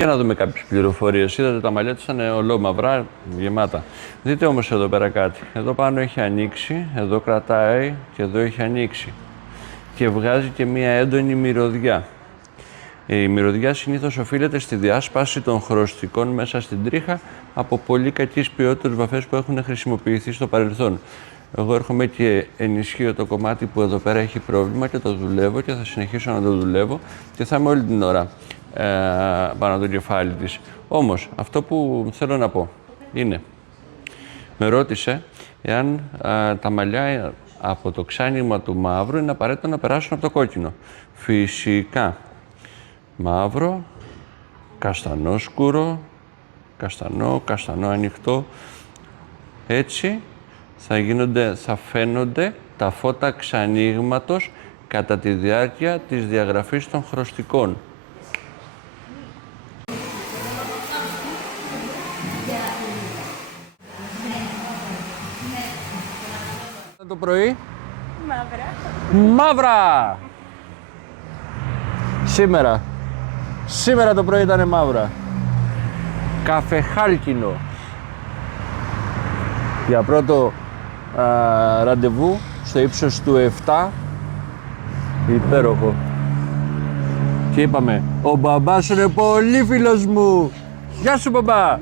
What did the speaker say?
Για να δούμε κάποιες πληροφορίες. Είδατε τα μαλλιά τους ήταν ολόμαυρα, γεμάτα. Δείτε όμως εδώ πέρα κάτι. Εδώ πάνω έχει ανοίξει, εδώ κρατάει και εδώ έχει ανοίξει. Και βγάζει και μία έντονη μυρωδιά. Η μυρωδιά συνήθως οφείλεται στη διάσπαση των χρωστικών μέσα στην τρίχα από πολύ κακής ποιότητας βαφές που έχουν χρησιμοποιηθεί στο παρελθόν. Εγώ έρχομαι και ενισχύω το κομμάτι που εδώ πέρα έχει πρόβλημα και το δουλεύω και θα συνεχίσω να το δουλεύω και θα είμαι όλη την ώρα πάνω από το κεφάλι της. Όμως, αυτό που θέλω να πω είναι, με ρώτησε εάν τα μαλλιά από το ξάνημα του μαύρου είναι απαραίτητο να περάσουν από το κόκκινο. Φυσικά. Μαύρο, καστανό σκούρο, καστανό ανοιχτό. Έτσι θα φαίνονται τα φώτα ξανήγματος κατά τη διάρκεια της διαγραφής των χρωστικών. Το πρωί. Μαύρα! Σήμερα το πρωί ήταν μαύρα. Καφεχάλκινο. Για πρώτο ραντεβού στο ύψος του 7. Υπέροχο. Και είπαμε, ο μπαμπάς είναι πολύ φίλος μου. Γεια σου μπαμπά.